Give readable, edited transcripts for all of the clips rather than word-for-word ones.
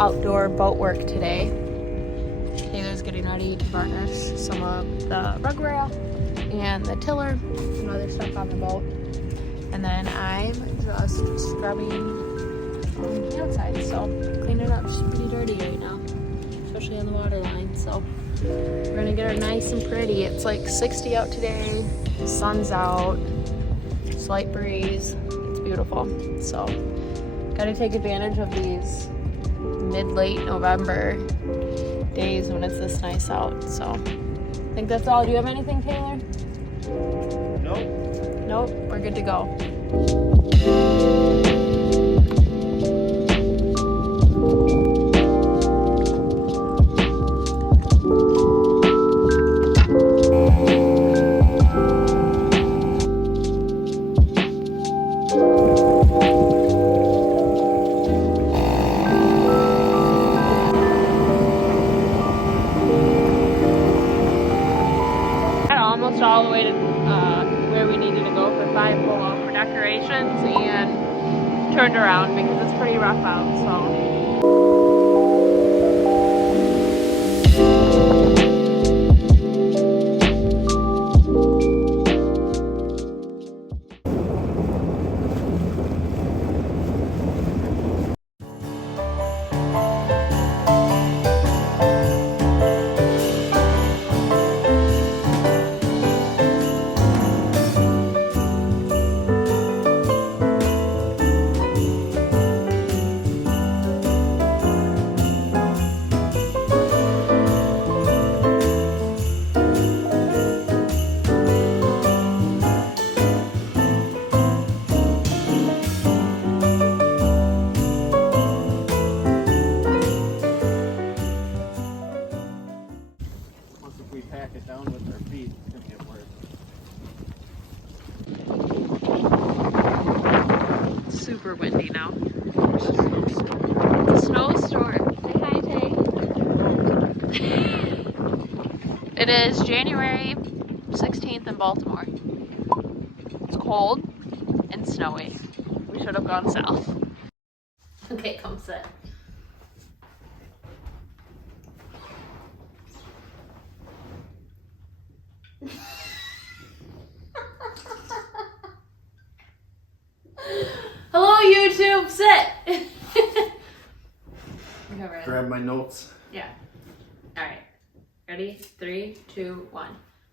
outdoor boat work today. Taylor's getting ready to varnish some of the rug rail and the tiller and other stuff on the boat. And then I'm just scrubbing the outside, so cleaning up. She's pretty dirty right now, especially on the water line. So we're gonna get her nice and pretty. It's like 60 out today, the sun's out, slight breeze, it's beautiful. So gotta take advantage of these mid-late November days when it's this nice out. So I think that's all. Do you have anything, Taylor? Nope, we're good to go. Almost all the way to where we needed to go for 5 pull-off for decorations, and turned around because it's pretty rough out. So we pack it down with our feet, it's gonna get worse. super windy now. It's a snowstorm. Say hi, Tay. It is January 16th in Baltimore. It's cold and snowy. We should have gone south. Okay, come sit. Hello, YouTube. Sit. Okay, Grab my notes. yeah. All right. Ready? 3, 2, 1.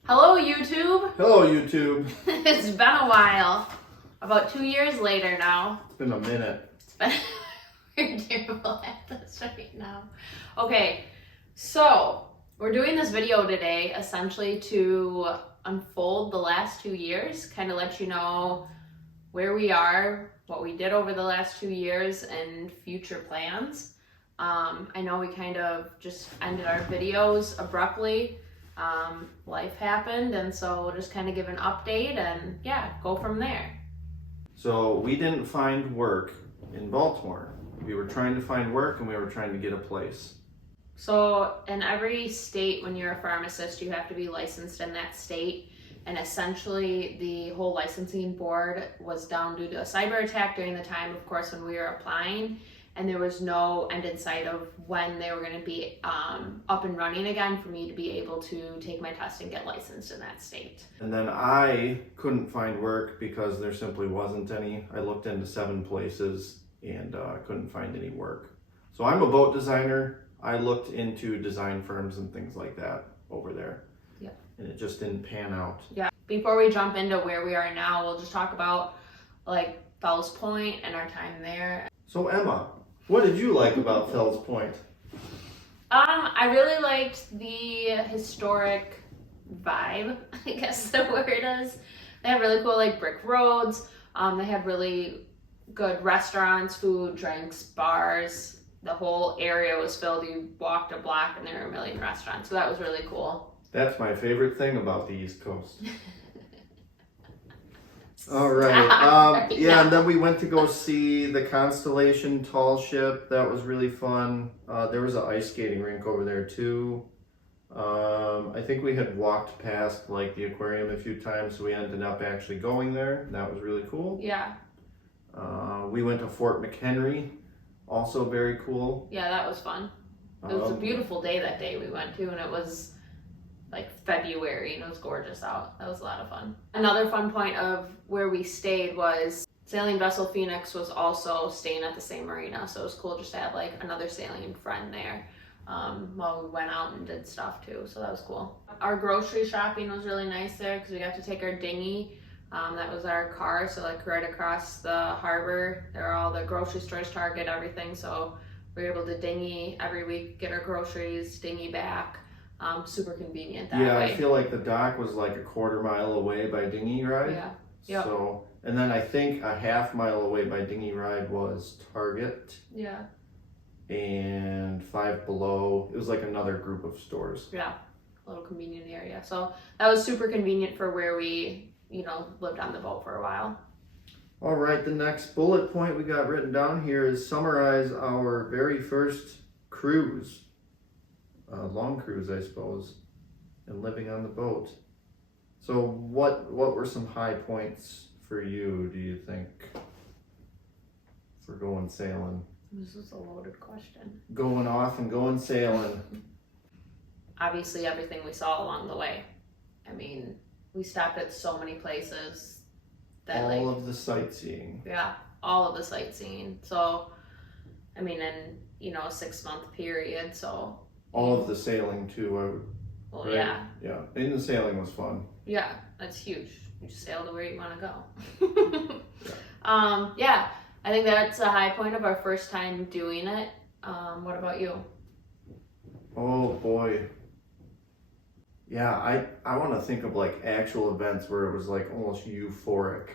Hello, YouTube. Hello, YouTube. It's been a while. About 2 years later now. It's been a minute. It's been. We're terrible at this right now. Okay, so we're doing this video today essentially to unfold the last 2 years, kind of let you know where we are, what we did over the last 2 years, and future plans. I know we kind of just ended our videos abruptly. Life happened, and so we'll just kind of give an update and yeah, go from there. So we didn't find work in Baltimore. We were trying to find work and we were trying to get a place. So in every state, when you're a pharmacist, you have to be licensed in that state. And essentially the whole licensing board was down due to a cyber attack during the time, of course, when we were applying. And there was no end in sight of when they were going to be up and running again for me to be able to take my test and get licensed in that state. And then I couldn't find work because there simply wasn't any. I looked into 7 places and couldn't find any work. So I'm a boat designer. I looked into design firms and things like that over there. Yeah. And it just didn't pan out. Yeah. Before we jump into where we are now, we'll just talk about like Fells Point and our time there. So Emma, what did you like about Fells Point? I really liked the historic vibe, I guess the word is. They have really cool like brick roads. They have really good restaurants, food, drinks, bars. The whole area was filled. You walked a block and there were a million restaurants. So that was really cool. That's my favorite thing about the East Coast. All right. Yeah, and then we went to go see the Constellation Tall Ship. That was really fun. There was an ice skating rink over there too. I think we had walked past like the aquarium a few times, so we ended up actually going there. That was really cool. Yeah. We went to Fort McHenry. also very cool. Yeah, that was fun. It was a beautiful day that day we went to, and it was like February, and it was gorgeous out. That was a lot of fun. Another fun point of where we stayed was Sailing Vessel Phoenix was also staying at the same marina, so it was cool just to have like another sailing friend there while we went out and did stuff too, so that was cool. Our grocery shopping was really nice there because we got to take our dinghy. That was our car, so like right across the harbor, there are all the grocery stores, Target, everything, so we were able to dinghy every week, get our groceries, dinghy back. Super convenient that way. Yeah, I feel like the dock was like a quarter mile away by dinghy ride. Yeah. Yep. So, and then I think a half mile away by dinghy ride was Target. Yeah. And Five Below. It was like another group of stores. Yeah, a little convenient area. So that was super convenient for where we, lived on the boat for a while. All right, the next bullet point we got written down here is summarize our very first cruise. Long cruise, I suppose, and living on the boat. So what were some high points for you, do you think, for going sailing? This is a loaded question. Going off and going sailing. Obviously, everything we saw along the way. I mean, we stopped at so many places. All of the sightseeing. Yeah, all of the sightseeing. So, I mean, in, a 6-month period, so. All of the sailing too, Well, right? yeah. Yeah, and the sailing was fun. Yeah, that's huge. You just sail to where you want to go. Yeah, I think that's a high point of our first time doing it. What about you? Oh boy. Yeah, I want to think of like actual events where it was like almost euphoric.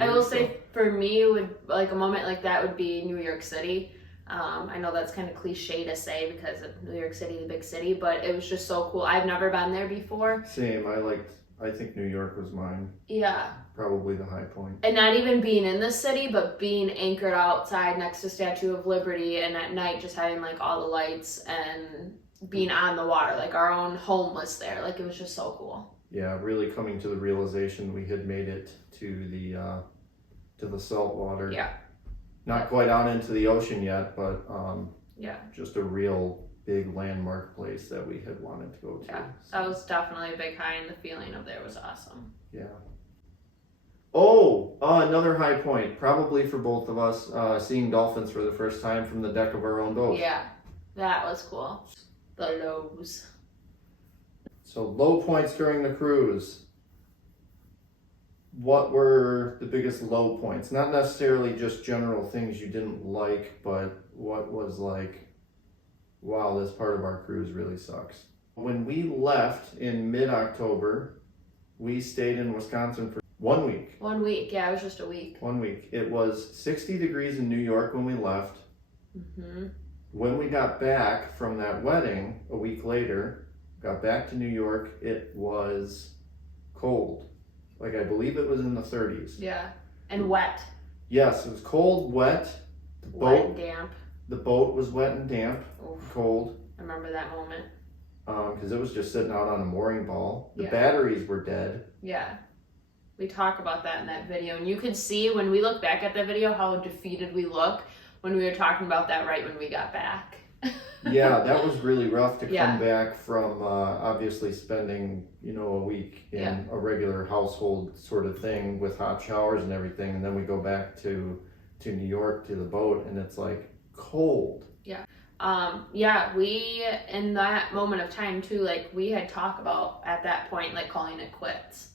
I will say for me, it would like a moment like that would be New York City. I know that's kind of cliche to say because of New York City, the big city, but it was just so cool. I've never been there before. Same. I think New York was mine. Yeah. Probably the high point. And not even being in the city, but being anchored outside next to Statue of Liberty, and at night just having like all the lights and being on the water, like our own home was there. Like it was just so cool. Yeah, really coming to the realization we had made it to the salt water. Yeah. Not quite out into the ocean yet, but yeah, just a real big landmark place that we had wanted to go to. Yeah, that was definitely a big high, and the feeling of there was awesome. Yeah. Oh, another high point, probably for both of us, seeing dolphins for the first time from the deck of our own boat. Yeah, that was cool. The lows. So low points during the cruise. What were the biggest low points? Not necessarily just general things you didn't like, but what was like, wow, this part of our cruise really sucks. When we left in mid-October, we stayed in Wisconsin for 1 week. 1 week, yeah, it was just a week. 1 week. It was 60 degrees in New York when we left. Mm-hmm. When we got back from that wedding, a week later, got back to New York, it was cold. Like, I believe it was in the 30s. Yeah, and wet. Yes, it was cold, wet. Wet and damp. The boat was wet and damp, Oof. cold. I remember that moment. Because it was just sitting out on a mooring ball. The Yeah. batteries were dead. Yeah. We talk about that in that video. And you could see when we look back at that video how defeated we look when we were talking about that right when we got back. Yeah, that was really rough to Yeah. come back from obviously spending, a week in Yeah. a regular household sort of thing with hot showers and everything. And then we go back to New York to the boat and it's like cold. Yeah, we, in that moment of time too, like we had talked about at that point, like calling it quits.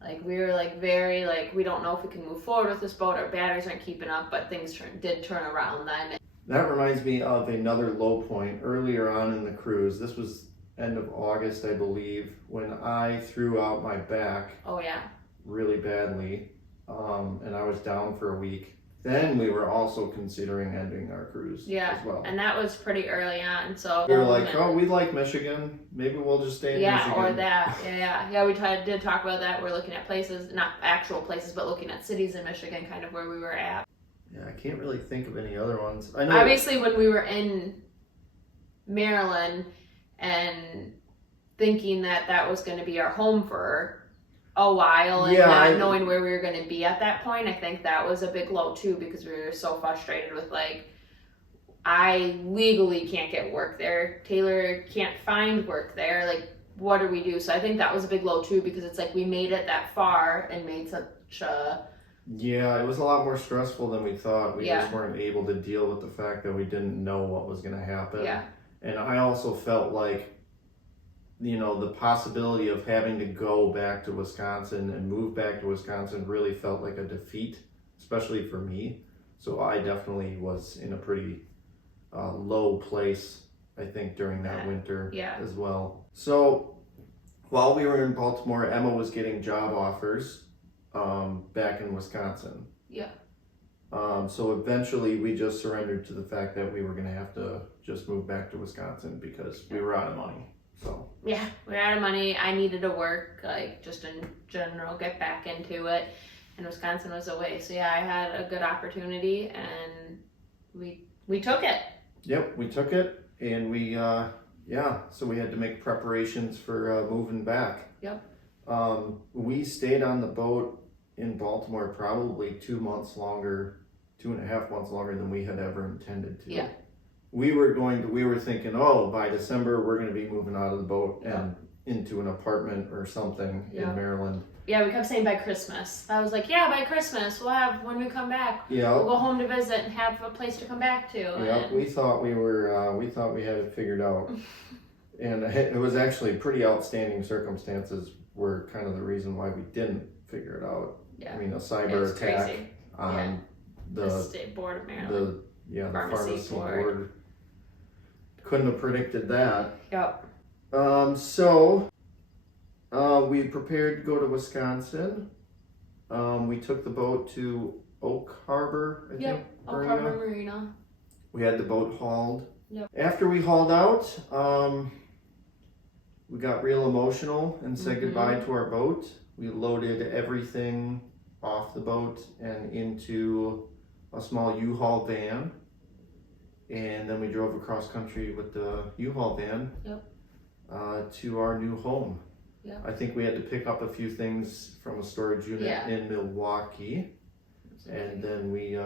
Like we were like very like, we don't know if we can move forward with this boat, our batteries aren't keeping up, but things did turn around then. That reminds me of another low point earlier on in the cruise. This was end of August, I believe, when I threw out my back Oh yeah. really badly, and I was down for a week. Then we were also considering ending our cruise as well. And that was pretty early on, so. We were like, oh, we like Michigan. Maybe we'll just stay in Michigan. Yeah, or that. Yeah, we did talk about that. We're looking at places, not actual places, but looking at cities in Michigan, kind of where we were at. Yeah, I can't really think of any other ones. I know. Obviously, when we were in Maryland and thinking that that was going to be our home for a while and not knowing where we were going to be at that point, I think that was a big low too, because we were so frustrated with like, I legally can't get work there. Taylor can't find work there. Like, what do we do? So I think that was a big blow too, because it's like we made it that far and made such a... Yeah, it was a lot more stressful than we thought. We Yeah. just weren't able to deal with the fact that we didn't know what was going to happen. Yeah. And I also felt like, you know, the possibility of having to go back to Wisconsin and move back to Wisconsin really felt like a defeat, especially for me. So I definitely was in a pretty low place, I think, during that winter as well. So while we were in Baltimore, Emma was getting job offers back in Wisconsin. Yeah. So eventually we just surrendered to the fact that we were going to have to just move back to Wisconsin because we were out of money. So yeah, we were out of money. I needed to work, like, just in general, get back into it. And Wisconsin was away. So yeah, I had a good opportunity and we took it. Yep, we took it, and we so we had to make preparations for moving back. Yep. We stayed on the boat in Baltimore probably 2 months longer, 2.5 months longer than we had ever intended to. Yeah. We were thinking, by December we're going to be moving out of the boat and into an apartment or something in Maryland. Yeah, we kept saying by Christmas. I was like, by Christmas we'll have, when we come back, Yeah. we'll go home to visit and have a place to come back to. Yeah, And... we thought we had it figured out. And it was actually pretty outstanding circumstances were kind of the reason why we didn't figure it out. Yeah. I mean, a cyber attack crazy. on the State Board of Maryland. the Pharmacy board. Couldn't have predicted that. Yep. So we prepared to go to Wisconsin. We took the boat to Oak Harbor, I think. Oak Harbor Marina. We had the boat hauled. Yep. After we hauled out, we got real emotional and said goodbye to our boat. We loaded everything off the boat and into a small U-Haul van. And then we drove across country with the U-Haul van to our new home. Yep. I think we had to pick up a few things from a storage unit in Milwaukee. And then we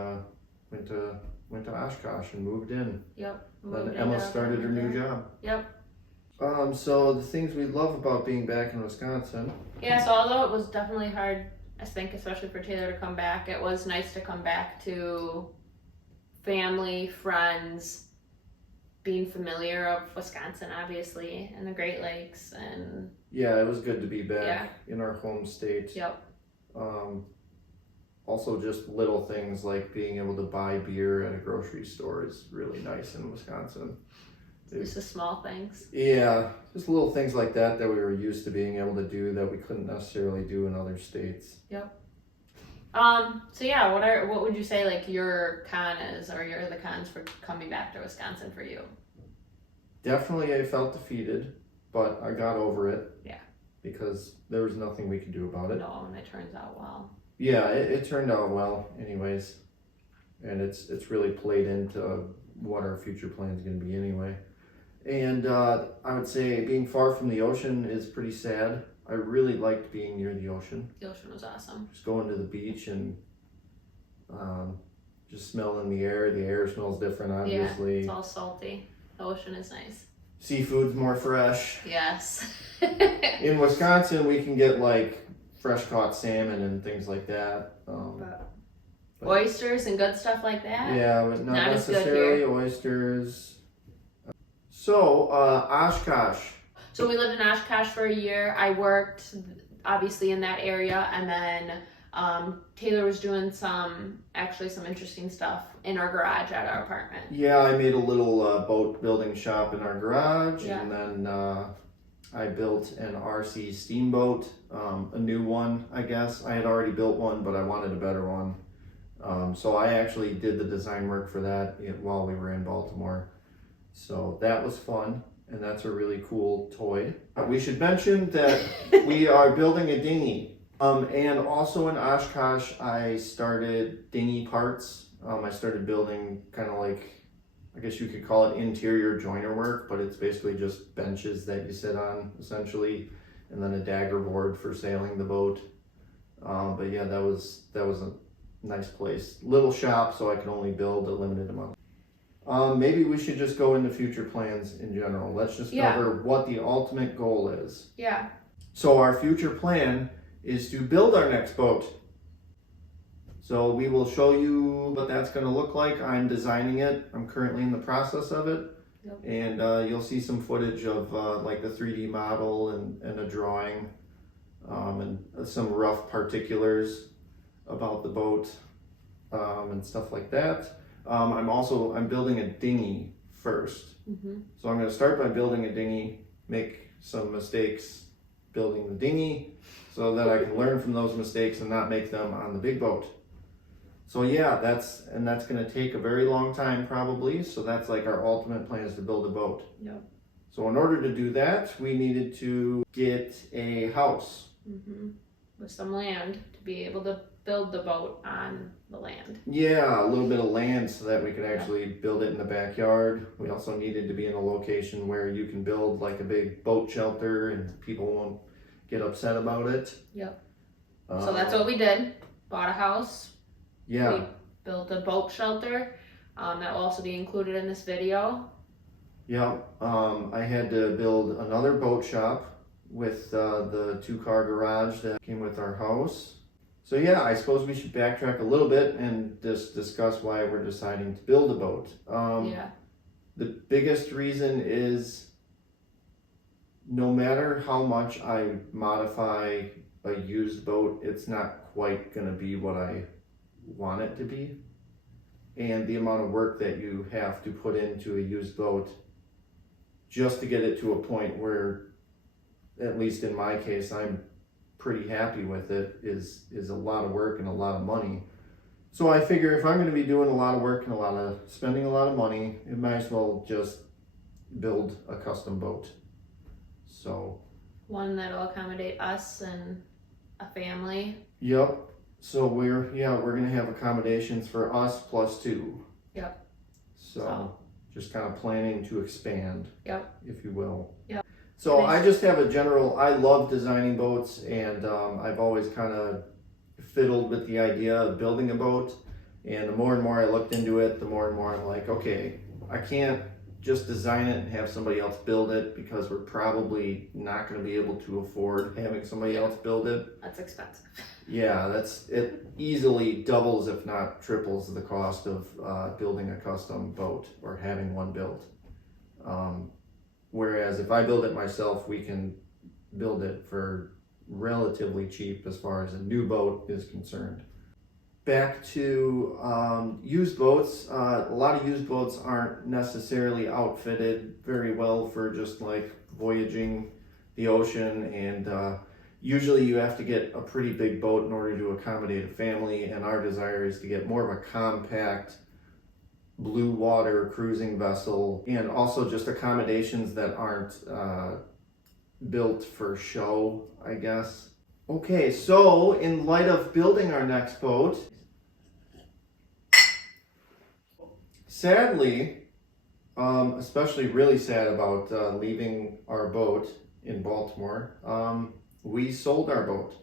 went to Oshkosh and moved in. Yep. Then Emma started her new job. Yep. So the things we love about being back in Wisconsin. Yeah, so although it was definitely hard, I think, especially for Taylor to come back, it was nice to come back to family, friends, being familiar of Wisconsin, obviously, and the Great Lakes, and... Yeah, it was good to be back in our home state. Yep. Also, just little things like being able to buy beer at a grocery store is really nice in Wisconsin. Just the small things. Yeah, just little things like that we were used to being able to do that we couldn't necessarily do in other states. Yep. So yeah, what would you say like your con is, or the cons for coming back to Wisconsin for you? Definitely I felt defeated, but I got over it. Yeah. Because there was nothing we could do about it. No, and it turns out well. Yeah, it turned out well anyways. And it's really played into what our future plan is going to be anyway. And I would say being far from the ocean is pretty sad. I really liked being near the ocean. The ocean was awesome. Just going to the beach and just smelling the air. The air smells different, obviously. Yeah, it's all salty. The ocean is nice. Seafood's more fresh. Yes. In Wisconsin, we can get like fresh caught salmon and things like that. But oysters and good stuff like that? Yeah, but not necessarily oysters. So, Oshkosh. So we lived in Oshkosh for a year. I worked obviously in that area, and then Taylor was doing some interesting stuff in our garage at our apartment. Yeah, I made a little boat building shop in our garage, and then I built an RC steamboat, a new one, I guess. I had already built one, but I wanted a better one. So I actually did the design work for that while we were in Baltimore. So that was fun, and that's a really cool toy. We should mention that we are building a dinghy. And also in Oshkosh, I started dinghy parts. I started building kind of like, I guess you could call it interior joiner work, but it's basically just benches that you sit on, essentially, and then a dagger board for sailing the boat. But yeah, that was a nice place. Little shop, so I could only build a limited amount. Maybe we should just go into future plans in general. Let's just cover what the ultimate goal is. Yeah. So our future plan is to build our next boat. So we will show you what that's going to look like. I'm designing it. I'm currently in the process of it. Yep. And you'll see some footage of like the 3D model and a drawing and some rough particulars about the boat and stuff like that. I'm building a dinghy first. So I'm going to start by building a dinghy, make some mistakes building the dinghy so that I can learn from those mistakes and not make them on the big boat. So yeah, that's going to take a very long time probably. So that's like our ultimate plan, is to build a boat. Yep. So in order to do that, we needed to get a house. With some land to be able to build the boat on the land. Yeah, a little bit of land so that we could actually build it in the backyard. We also needed to be in a location where you can build like a big boat shelter and people won't get upset about it. Yep. So that's what we did. Bought a house. Yeah. We built a boat shelter. That will also be included in this video. Yeah. I had to build another boat shop with the 2-car garage that came with our house. So yeah, I suppose we should backtrack a little bit and just discuss why we're deciding to build a boat. The biggest reason is no matter how much I modify a used boat, it's not quite going to be what I want it to be. And the amount of work that you have to put into a used boat just to get it to a point where, at least in my case, I'm pretty happy with it, is a lot of work and a lot of money. So I figure if I'm going to be doing a lot of work and spending a lot of money, it might as well just build a custom boat. So one that'll accommodate us and a family. Yep. So we're going to have accommodations for us plus 2. Yep. So just kind of planning to expand. Yep. If you will. Yep. So I just have I love designing boats, and I've always kind of fiddled with the idea of building a boat. And the more and more I looked into it, the more and more I'm like, okay, I can't just design it and have somebody else build it, because we're probably not going to be able to afford having somebody else build it. That's expensive. Yeah, it easily doubles, if not triples, the cost of building a custom boat or having one built. Whereas if I build it myself, we can build it for relatively cheap as far as a new boat is concerned. Back to used boats. A lot of used boats aren't necessarily outfitted very well for just like voyaging the ocean, and usually you have to get a pretty big boat in order to accommodate a family, and our desire is to get more of a compact blue water cruising vessel, and also just accommodations that aren't built for show, I guess. Okay, so in light of building our next boat, sadly, especially really sad about leaving our boat in Baltimore, we sold our boat.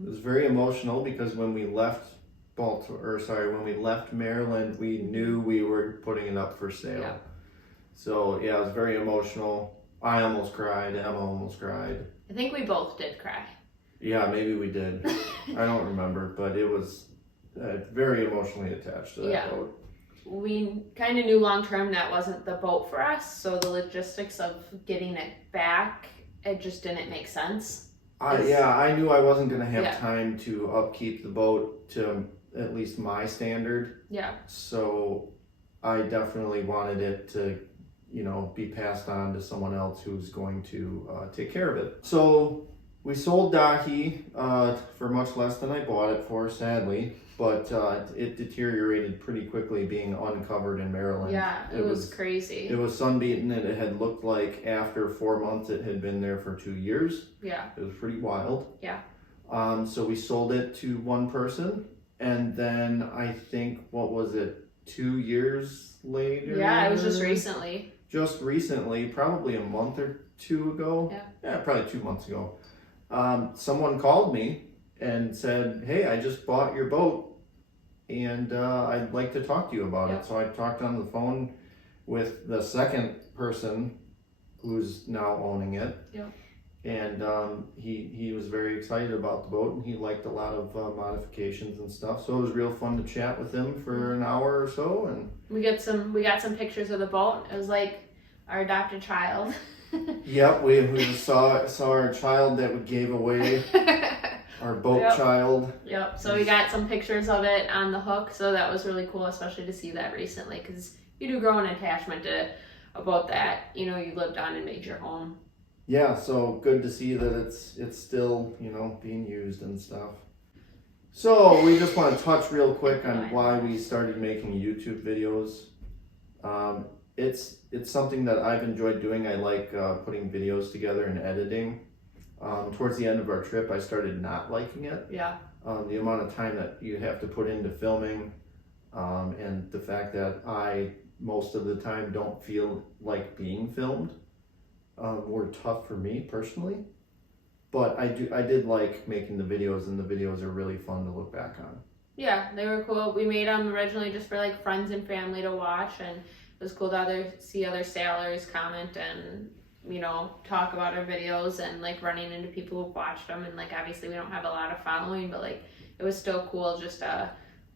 It was very emotional because when we left when we left Maryland, we knew we were putting it up for sale. Yeah. So yeah, it was very emotional. I almost cried. Emma almost cried. I think we both did cry. Yeah, maybe we did. I don't remember, but it was very emotionally attached to that boat. We kind of knew long term that wasn't the boat for us, so the logistics of getting it back, it just didn't make sense. I knew I wasn't going to have time to upkeep the boat to at least my standard. Yeah. So I definitely wanted it to, be passed on to someone else who's going to take care of it. So we sold Dahi for much less than I bought it for, sadly. But it deteriorated pretty quickly being uncovered in Maryland. Yeah, it was crazy. It was sunbeaten, and it had looked like after 4 months it had been there for 2 years. Yeah. It was pretty wild. Yeah. So we sold it to one person, and then I think, 2 years later? Yeah, it was just recently. Just recently, probably a month or 2 ago. Yeah, probably 2 months ago. Someone called me and said, hey, I just bought your boat and I'd like to talk to you about it. So I talked on the phone with the second person who's now owning it. Yep. And he was very excited about the boat, and he liked a lot of modifications and stuff. So it was real fun to chat with him for an hour or so. And we got some pictures of the boat. It was like our adopted child. Yep, we saw our child that we gave away, our boat child. Yep. So we got some pictures of it on the hook. So that was really cool, especially to see that recently, because you do grow an attachment to a boat that you lived on and made your home. Yeah, so good to see that it's still, being used and stuff. So we just want to touch real quick on why we started making YouTube videos. It's something that I've enjoyed doing. I like putting videos together and editing. Towards the end of our trip, I started not liking it. Yeah. The amount of time that you have to put into filming, and the fact that I most of the time don't feel like being filmed. Were tough for me personally, but I did like making the videos, and the videos are really fun to look back on. Yeah, they were cool. We made them originally just for like friends and family to watch, and it was cool to see other sailors comment and talk about our videos, and like running into people who watched them. And like obviously we don't have a lot of following, but like it was still cool just to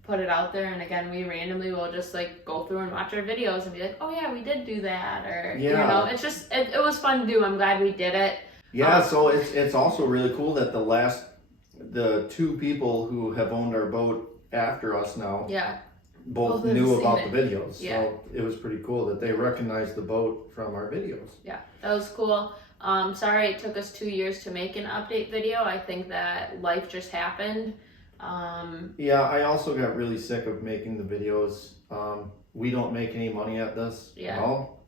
put it out there. And again, we randomly will just like go through and watch our videos and be like, oh yeah, we did do that, or it's just it was fun to do. I'm glad we did it. Yeah, so it's also really cool that the two people who have owned our boat after us now, both knew about the videos. Yeah. So it was pretty cool that they recognized the boat from our videos. Yeah, that was cool. Sorry it took us 2 years to make an update video. I think that life just happened. Yeah, I also got really sick of making the videos. We don't make any money at this at all.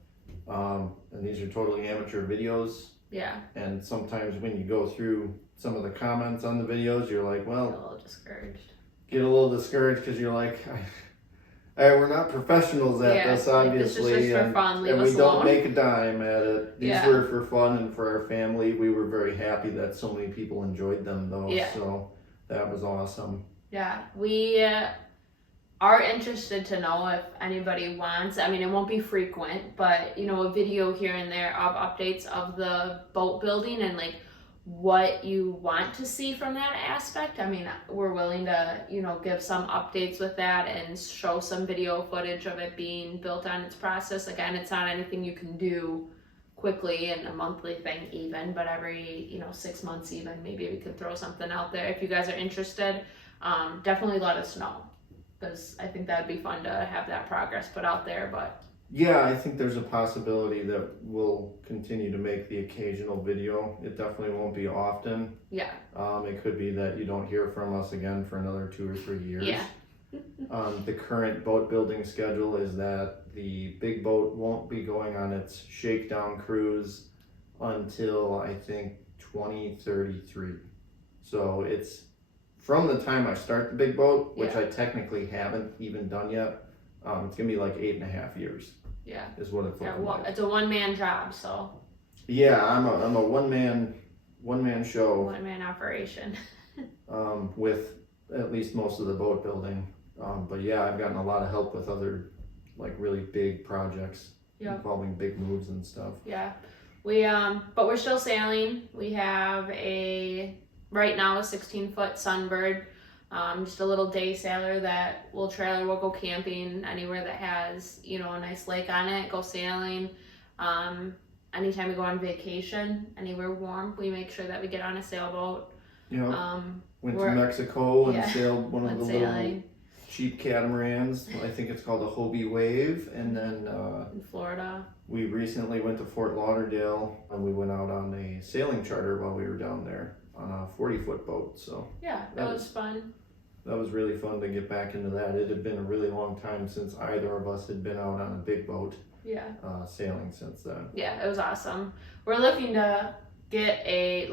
And these are totally amateur videos. Yeah. And sometimes when you go through some of the comments on the videos, you're like, well, get a little discouraged. Get a little discouraged because you're like, we're not professionals at this, obviously. This is just for fun. Leave and us we don't alone. make a dime at it. These were for fun and for our family. We were very happy that so many people enjoyed them, though. Yeah. So that was awesome. Yeah, we are interested to know if anybody wants. I mean, it won't be frequent, but a video here and there of updates of the boat building and like what you want to see from that aspect. I mean, we're willing to give some updates with that and show some video footage of it being built on its process. Again, it's not anything you can do quickly and a monthly thing even, but every 6 months even, maybe we could throw something out there. If you guys are interested, definitely let us know, because I think that'd be fun to have that progress put out there. But yeah, I think there's a possibility that we'll continue to make the occasional video. It definitely won't be often. Yeah. It could be that you don't hear from us again for another 2 or 3 years. Yeah. The current boat building schedule is that the big boat won't be going on its shakedown cruise until I think 2033. So it's from the time I start the big boat, which I technically haven't even done yet. It's gonna be like 8.5 years. Yeah. Is what it's looking like. It's a one-man job, so. Yeah, I'm a one-man show. One-man operation. With at least most of the boat building. But yeah, I've gotten a lot of help with other like really big projects involving big moves and stuff. Yeah. We but we're still sailing. We have right now a 16-foot Sunbird, just a little day sailor that we'll go camping anywhere that has a nice lake on it, go sailing. Anytime we go on vacation anywhere warm, we make sure that we get on a sailboat. Went to Mexico and sailed one of the little cheap catamarans. I think it's called a Hobie Wave. And then in Florida, we recently went to Fort Lauderdale, and we went out on a sailing charter while we were down there on a 40-foot boat. So yeah, that was fun. That was really fun to get back into that. It had been a really long time since either of us had been out on a big boat. Yeah. Sailing since then. Yeah, it was awesome. We're looking to get a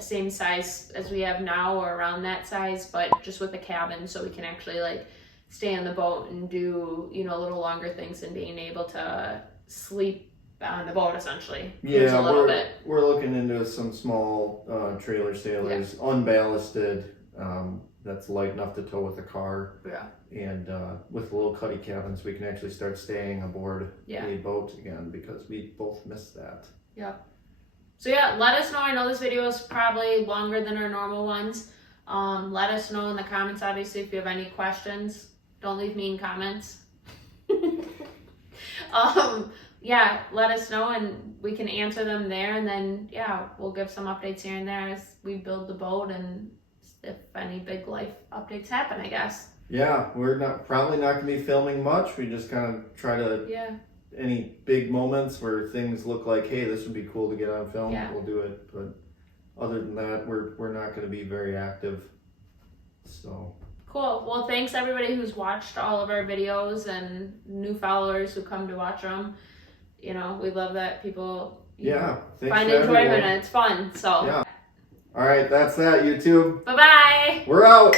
same size as we have now, or around that size, but just with a cabin, so we can actually like stay on the boat and do a little longer things and being able to sleep on the boat essentially. Yeah, a little bit. We're looking into some small trailer sailors, unballasted, that's light enough to tow with a car. Yeah. And with the little cuddy cabins, we can actually start staying aboard Yeah. a boat again, because we both missed that. Yeah. So yeah, let us know. I know this video is probably longer than our normal ones. Let us know in the comments, obviously, if you have any questions. Don't leave mean comments. Yeah, let us know and we can answer them there, and then yeah, we'll give some updates here and there as we build the boat and if any big life updates happen, I guess. Yeah, we're probably not going to be filming much. We just kind of try to, any big moments where things look like, hey, this would be cool to get on film, we'll do it. But other than that, we're not going to be very active. So cool. Well, thanks everybody who's watched all of our videos and new followers who come to watch them. You know, we love that people find enjoyment and it's fun. So yeah. All right, that's that, YouTube. Bye-bye. We're out.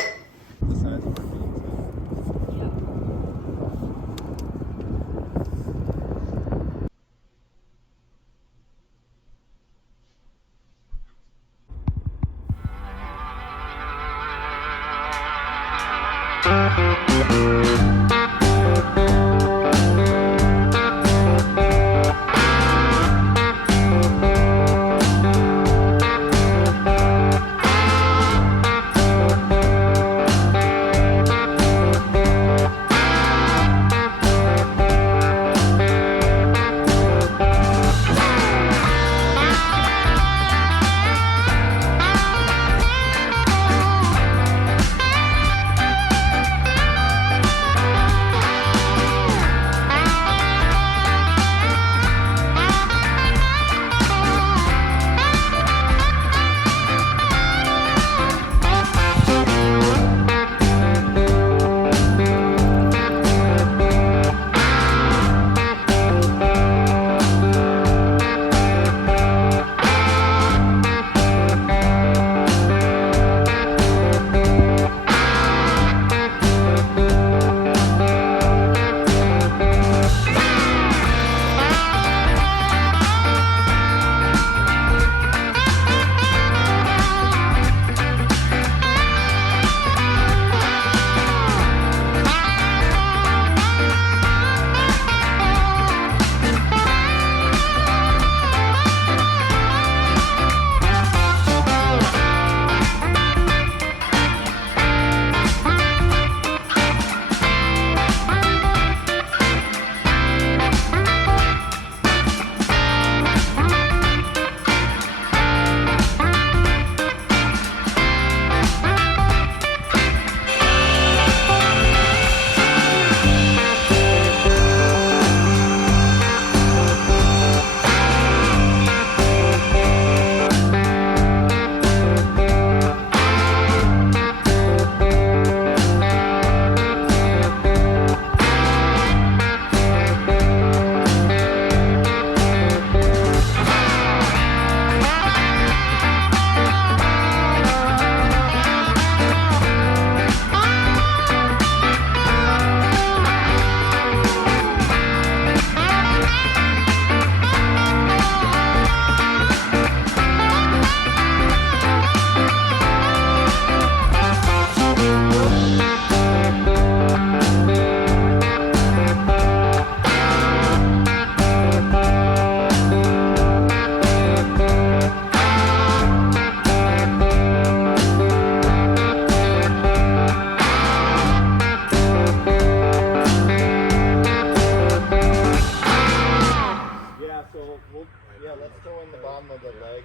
let's throw in the bottom of the leg.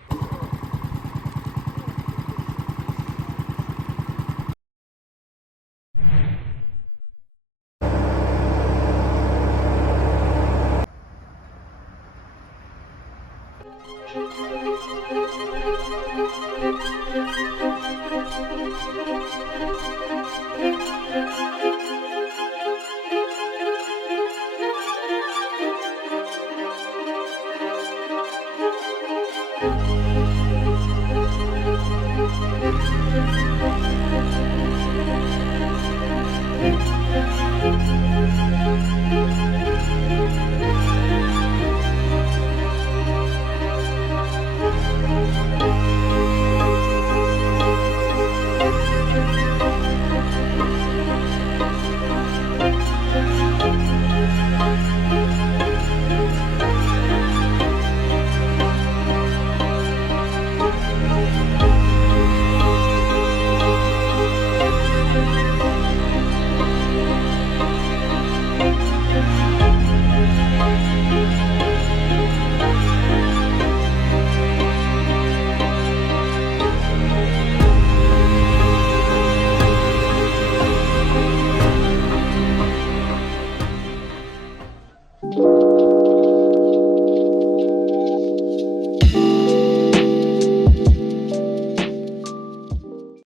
Thank you.